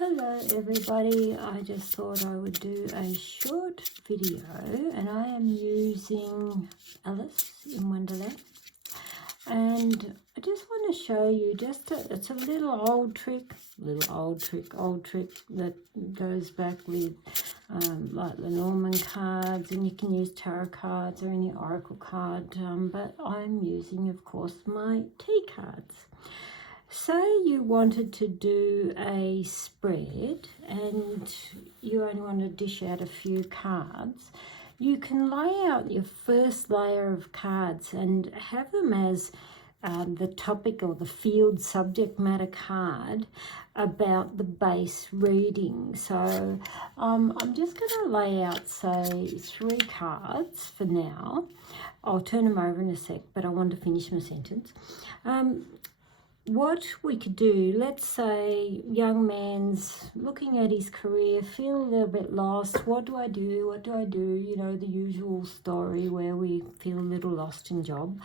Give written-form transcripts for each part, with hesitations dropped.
Hello everybody, I just thought I would do a short video and I am using Alice in Wonderland, and I just want to show you it's a little old trick that goes back with like Lenormand cards, and you can use tarot cards or any oracle card, but I'm using of course my tea cards. Say you wanted to do a spread and you only want to dish out a few cards, you can lay out your first layer of cards and have them as the topic or the field subject matter card about the base reading. So I'm just going to lay out, say, 3 cards for now. I'll turn them over in a sec, but I want to finish my sentence. What we could do, let's say young man's looking at his career, feel a little bit lost. What do I do? You know, the usual story where we feel a little lost in job.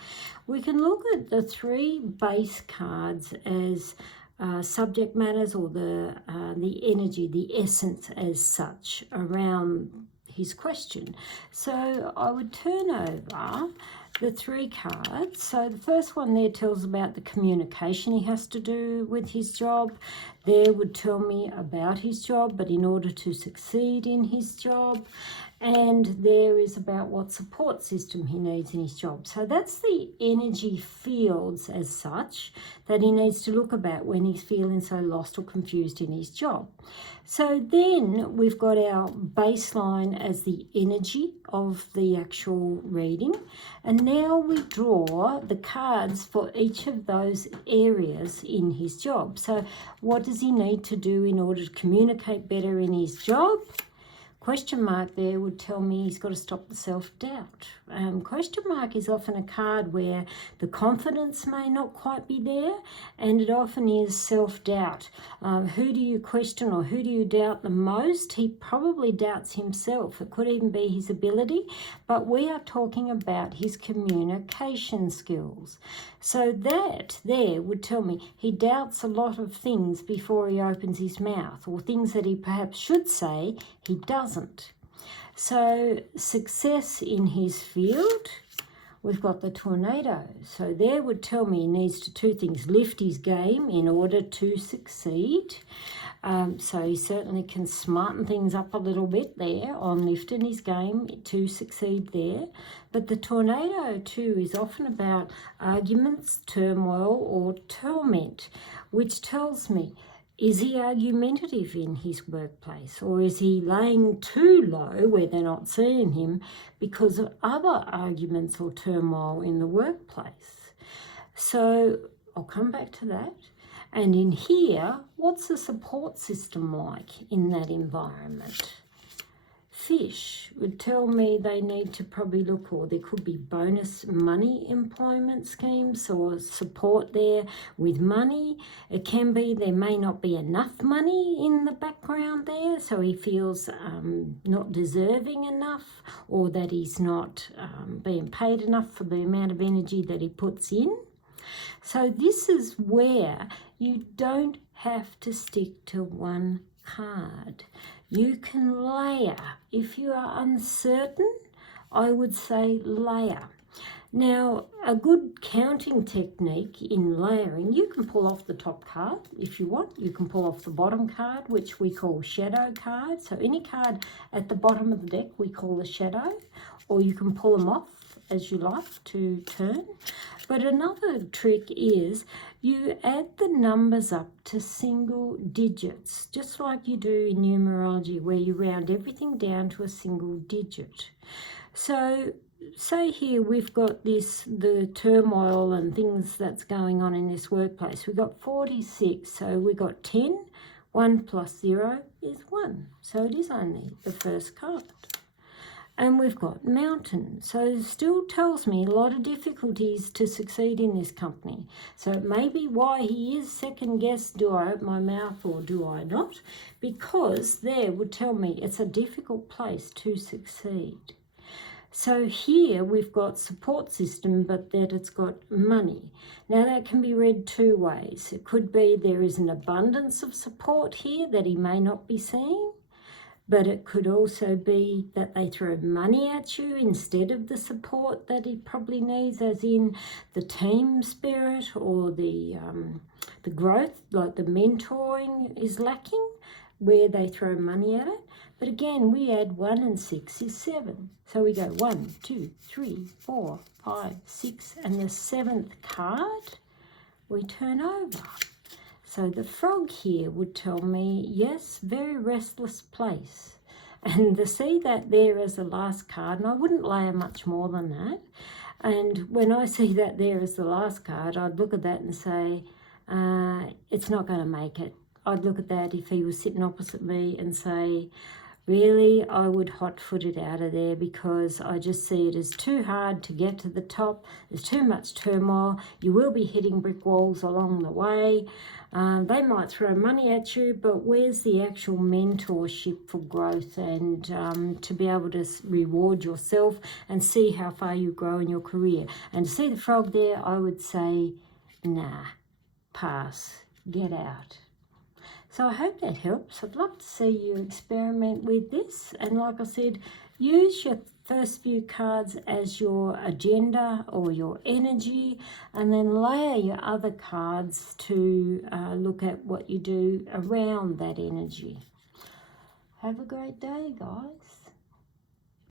We can look at the 3 base cards as subject matters, or the energy, the essence as such around his question. So I would turn over the 3 cards. So the first one there tells about the communication he has to do with his job. There would tell me about his job, but in order to succeed in his job. And there is about what support system he needs in his job. So that's the energy fields as such that he needs to look about when he's feeling so lost or confused in his job. So then we've got our baseline as the energy of the actual reading. And now we draw the cards for each of those areas in his job. So what does he need to do in order to communicate better in his job? Question mark there would tell me he's got to stop the self-doubt. Question mark is often a card where the confidence may not quite be there, and it often is self-doubt. Who do you question or who do you doubt the most? He probably doubts himself. It could even be his ability, but we are talking about his communication skills. So that there would tell me he doubts a lot of things before he opens his mouth, or things that he perhaps should say he doesn't. So success in his field, we've got the tornado. So there would tell me he needs to 2 things: lift his game in order to succeed. So he certainly can smarten things up a little bit there on lifting his game to succeed there. But the tornado too is often about arguments, turmoil or torment, which tells me, is he argumentative in his workplace, or is he laying too low where they're not seeing him because of other arguments or turmoil in the workplace? So I'll come back to that. And in here, what's the support system like in that environment? Fish would tell me they need to probably look, or there could be bonus money employment schemes or support there with money. It can be there may not be enough money in the background there, so he feels not deserving enough, or that he's not being paid enough for the amount of energy that he puts in. So this is where you don't have to stick to one card. You can layer. If you are uncertain, I would say layer. Now, a good counting technique in layering, you can pull off the top card if you want. You can pull off the bottom card, which we call shadow card. So any card at the bottom of the deck we call a shadow, or you can pull them off as you like to turn. But another trick is you add the numbers up to single digits, just like you do in numerology, where you round everything down to a single digit. So say here we've got the turmoil and things that's going on in this workplace. We've got 46, so we've got 10. 1 plus 0 is 1. So it is only the first card. And we've got mountain. So it still tells me a lot of difficulties to succeed in this company. So it may be why he is second guess, do I open my mouth or do I not? Because there would tell me it's a difficult place to succeed. So here we've got support system, but that it's got money. Now that can be read two ways. It could be there is an abundance of support here that he may not be seeing, but it could also be that they throw money at you instead of the support that he probably needs, as in the team spirit or the growth, like the mentoring is lacking, where they throw money at it. But again, we add 1 and 6 is 7. So we go 1, 2, 3, 4, 5, 6, and the 7th card we turn over. So the frog here would tell me, yes, very restless place. And to see that there as the last card, and I wouldn't layer much more than that. And when I see that there as the last card, I'd look at that and say, it's not going to make it. I'd look at that if he was sitting opposite me and say, really, I would hot-foot it out of there, because I just see it as too hard to get to the top. There's too much turmoil. You will be hitting brick walls along the way. They might throw money at you, but where's the actual mentorship for growth and to be able to reward yourself and see how far you grow in your career? And to see the frog there, I would say, nah, pass, get out. So I hope that helps. I'd love to see you experiment with this. And like I said, use your first few cards as your agenda or your energy, and then layer your other cards to look at what you do around that energy. Have a great day, guys.